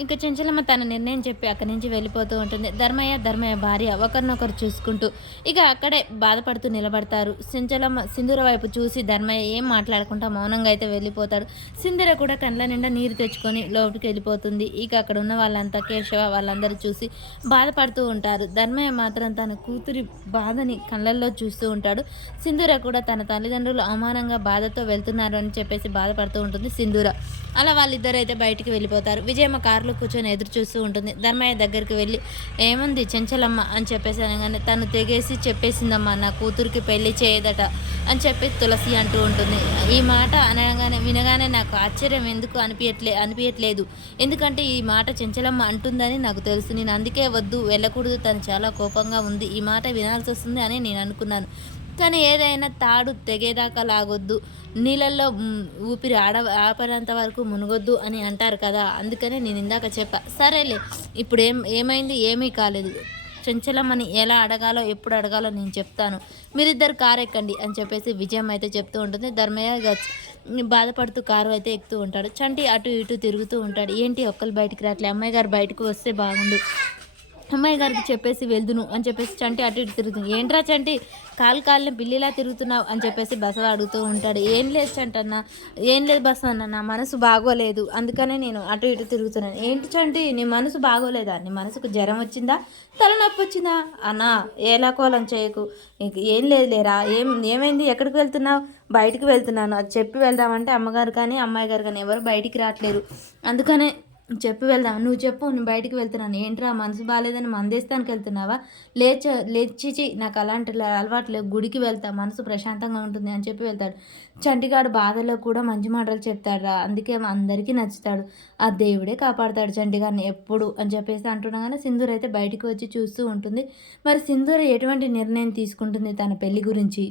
ఇంక చెంచలమ్మ తన నిర్ణయం చెప్పి అక్కడి నుంచి వెళ్ళిపోతూ ఉంటుంది. ధర్మయ్య భార్య ఒకరినొకరు చూసుకుంటూ ఇక అక్కడే బాధపడుతూ నిలబడతారు. చెంచలమ్మ సింధూర వైపు చూసి ధర్మయ్య ఏం మాట్లాడకుండా మౌనంగా అయితే వెళ్ళిపోతాడు. సింధూర కూడా కండ్ల నిండా నీరు తెచ్చుకొని లోపలికి వెళ్ళిపోతుంది. ఇక అక్కడ ఉన్న వాళ్ళంతా కేశవ వాళ్ళందరూ చూసి బాధపడుతూ ఉంటారు. ధర్మయ్య మాత్రం తన కూతురి బాధని కళ్ళల్లో చూస్తూ ఉంటాడు. సింధూర కూడా తన తల్లిదండ్రులు అవమానంగా బాధతో వెళ్తున్నారు అని చెప్పేసి బాధపడుతూ ఉంటుంది సింధూర. అలా వాళ్ళిద్దరూ అయితే బయటికి వెళ్ళిపోతారు. విజయమ్మ కారులో కూర్చొని ఎదురు చూస్తూ ఉంటుంది. ధర్మయ్య దగ్గరికి వెళ్ళి ఏముంది చెంచలమ్మ అని చెప్పేసి అనగానే తను తెగేసి చెప్పేసిందమ్మా నా కూతురికి పెళ్లి చేయదట అని చెప్పి తులసి అంటూ ఉంటుంది. ఈ మాట అనగానే వినగానే నాకు ఆశ్చర్యం ఎందుకు అనిపించట్లేదు. ఎందుకంటే ఈ మాట చెంచలమ్మ అంటుందని నాకు తెలుసు. నేను అందుకే వద్దు వెళ్ళకూడదు, తను చాలా కోపంగా ఉంది, ఈ మాట వినాల్సి వస్తుంది అని నేను అనుకున్నాను. కానీ ఏదైనా తాడు తెగేదాకా లాగొద్దు, నీళ్ళల్లో ఊపిరి ఆపనంత వరకు మునగొద్దు అని అంటారు కదా, అందుకనే నేను ఇందాక చెప్పా. సరేలే ఇప్పుడు ఏమైంది, ఏమీ కాలేదు. చెంచలమ్మని ఎలా అడగాలో ఎప్పుడు అడగాలో నేను చెప్తాను, మీరిద్దరు కారు ఎక్కండి అని చెప్పేసి విజయం అయితే చెప్తూ ఉంటుంది. ధర్మయ్య బాధపడుతూ కారు అయితే ఎక్కుతూ ఉంటాడు. చంటి అటు ఇటు తిరుగుతూ ఉంటాడు. ఏంటి ఒక్కరు బయటికి రావట్లే, అమ్మాయి గారు బయటకు వస్తే బాగుండు, అమ్మాయి గారికి చెప్పేసి వెళ్దును అని చెప్పేసి చంటి అటు ఇటు తిరుగుతుంది. ఏంట్రా చంటి కాళ్ళని పిల్లిలా తిరుగుతున్నావు అని చెప్పేసి బసవ అడుగుతూ ఉంటాడు. ఏం లేదు చంటన్న, ఏం లేదు బసవ అన్న, నా మనసు బాగోలేదు అందుకనే నేను అటు ఇటు తిరుగుతున్నాను. ఏంటి చంటి నీ మనసు బాగోలేదా, నీ మనసుకు జ్వరం వచ్చిందా, తలనొప్పి వచ్చిందా అన్నా, ఏలాకోలం చేయకు, ఏం లేదు లేరా, ఏమైంది, ఎక్కడికి వెళ్తున్నావు, బయటికి వెళ్తున్నాను, అది చెప్పి వెళ్దామంటే అమ్మగారు కానీ అమ్మాయి గారు కానీ ఎవరు బయటికి రావట్లేరు, అందుకనే చెప్పి వెళ్దాం, నువ్వు చెప్పు, నేను బయటికి వెళ్తున్నాను. ఏంట్రా మనసు బాగాలేదని మందేస్తానికి వెళ్తున్నావా, లేచిచి నాకు అలాంటి అలవాట్లు గుడికి వెళ్తా, మనసు ప్రశాంతంగా ఉంటుంది అని చెప్పి వెళ్తాడు. చంటిగాడు బాధలో కూడా మంచి మాటలు చెప్తాడు రా, అందుకే అందరికీ నచ్చుతాడు, ఆ దేవుడే కాపాడుతాడు చంటిగాడిని ఎప్పుడు అని చెప్పేసి అంటుండగానే సింధూర్ అయితే బయటికి వచ్చి చూస్తూ ఉంటుంది. మరి సింధూర్ ఎటువంటి నిర్ణయం తీసుకుంటుంది తన పెళ్లి గురించి?